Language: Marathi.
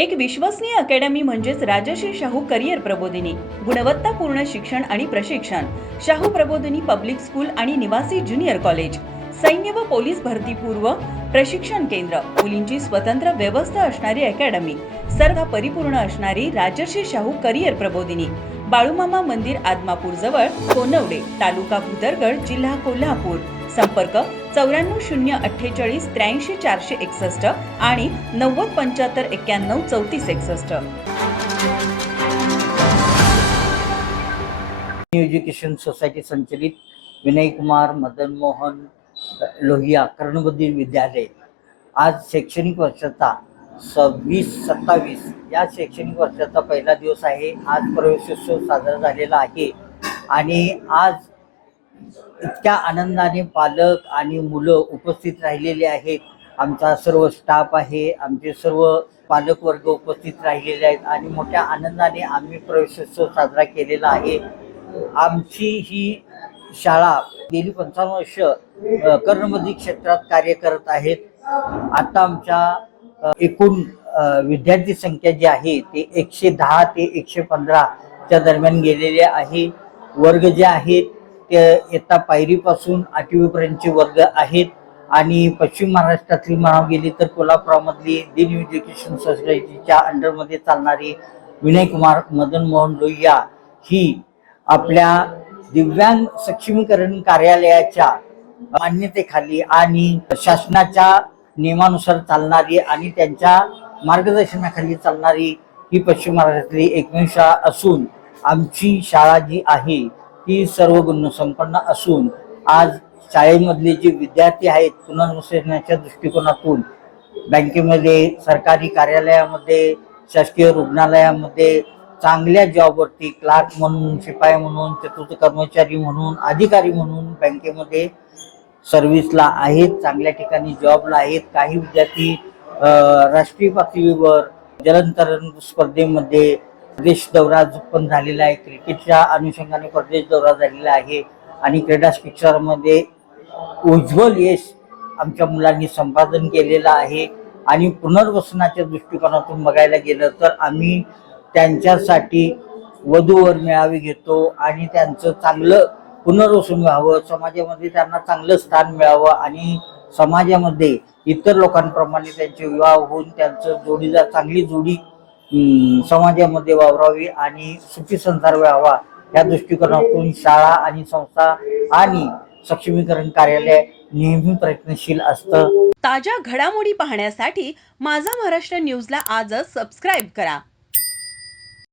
एक विश्वसनीय अकॅडमी म्हणजेच राजश्री शाहू करिअर प्रबोधिनी. गुणवत्तापूर्ण शिक्षण आणि प्रशिक्षण. शाहू प्रबोधिनी पब्लिक स्कूल आणि निवासी ज्युनियर कॉलेज. सैन्य व पोलीस भरतीपूर्व प्रशिक्षण केंद्र. मुलींची स्वतंत्र व्यवस्था असणारी अकॅडमी. सर्व परिपूर्ण असणारी राजश्री शाहू करिअर प्रबोधिनी. बाळूमामा मंदिर आदमापूर जवळ, कोनवडे, तालुका भुदरगड, जिल्हा कोल्हापूर. संपर्क 94 048 83 461 आणि 90 75 91 34 61. एज्युकेशन सोसायटी संचलित विनय कुमार मदन मोहन लोहिया कर्णबधिर विद्यालय आज शैक्षणिक वर्षाचा 26-27 या शैक्षणिक वर्षाचा पहिला दिवस आहे. आज प्रवेशोत्सव साजरा झालेला आहे आणि आज इतक्या आनंदाने पालक आणि मुलं उपस्थित राहिलेले आहेत. आमचा सर्व स्टाफ आहे, आमचे सर्व पालक वर्ग उपस्थित राहिलेले आहेत आणि मोठ्या आनंदाने आम्ही प्रवेशोत्सव साजरा केलेला आहे. आमची ही शाळा गेली 55 वर्ष कर्णबधिर क्षेत्रात कार्य करत आहेत. आता आमच्या एकूण विद्यार्थी संख्या जी आहे ते 110 ते 115 च्या दरम्यान गेलेले आहे. वर्ग जे आहेत ते इयत्ता पायरीपासून 8वी पर्यंतचे वर्ग आहेत आणि पश्चिम महाराष्ट्रातली म्हणावं गेली तर कोल्हापुरामधली दिन एज्युकेशन सोसायटीच्या अंडरमध्ये चालणारी विनय कुमार मदन मोहन लोहिया ही आपल्या दिव्यांग सक्षमीकरण कार्यालयाच्या मान्यतेखाली आणि शासनाच्या नियमानुसार चालणारी आणि त्यांच्या मार्गदर्शनाखाली चालणारी ही पश्चिम महाराष्ट्रातली एकमेव शाळा असून आमची शाळा जी आहे ती सर्व गुणसंपन्न असून आज शाळेमधले जे विद्यार्थी आहेत पुनर्वसनाच्या दृष्टिकोनातून बँकेमध्ये, सरकारी कार्यालयामध्ये, शासकीय रुग्णालयामध्ये चांगल्या जॉबवरती क्लार्क म्हणून, शिपाई म्हणून, चतुर्थ कर्मचारी म्हणून, अधिकारी म्हणून बँकेमध्ये सर्व्हिसला आहेत, चांगल्या ठिकाणी जॉबला आहेत. काही विद्यार्थी राष्ट्रीय पातळीवर जलतरण स्पर्धेमध्ये प्रदेश दौरा पण झालेला आहे. क्रिकेटच्या अनुषंगाने प्रदेश दौरा झालेला आहे आणि क्रीडा शिक्षणामध्ये उज्ज्वल यश आमच्या मुलांनी संपादन केलेलं आहे. आणि पुनर्वसनाच्या दृष्टिकोनातून बघायला गेलं तर आम्ही त्यांच्यासाठी वधूवर मेळावे घेतो आणि त्यांचं चांगलं पुनर्वसन व्हावं, समाजामध्ये त्यांना चांगलं स्थान मिळावं आणि समाजामध्ये इतर लोकांप्रमाणे त्यांचे विवाह होऊन त्यांचं जोडीदार चांगली जोडी समाजामध्ये वावरावी आणि सुखी संसार व्हावा या दृष्टिकोनातून शाळा आणि संस्था आणि सक्षमीकरण कार्यालय नेहमी प्रयत्नशील असतं. ताज्या घडामोडी पाहण्यासाठी माझा महाराष्ट्र न्यूजला आजच सबस्क्राईब करा.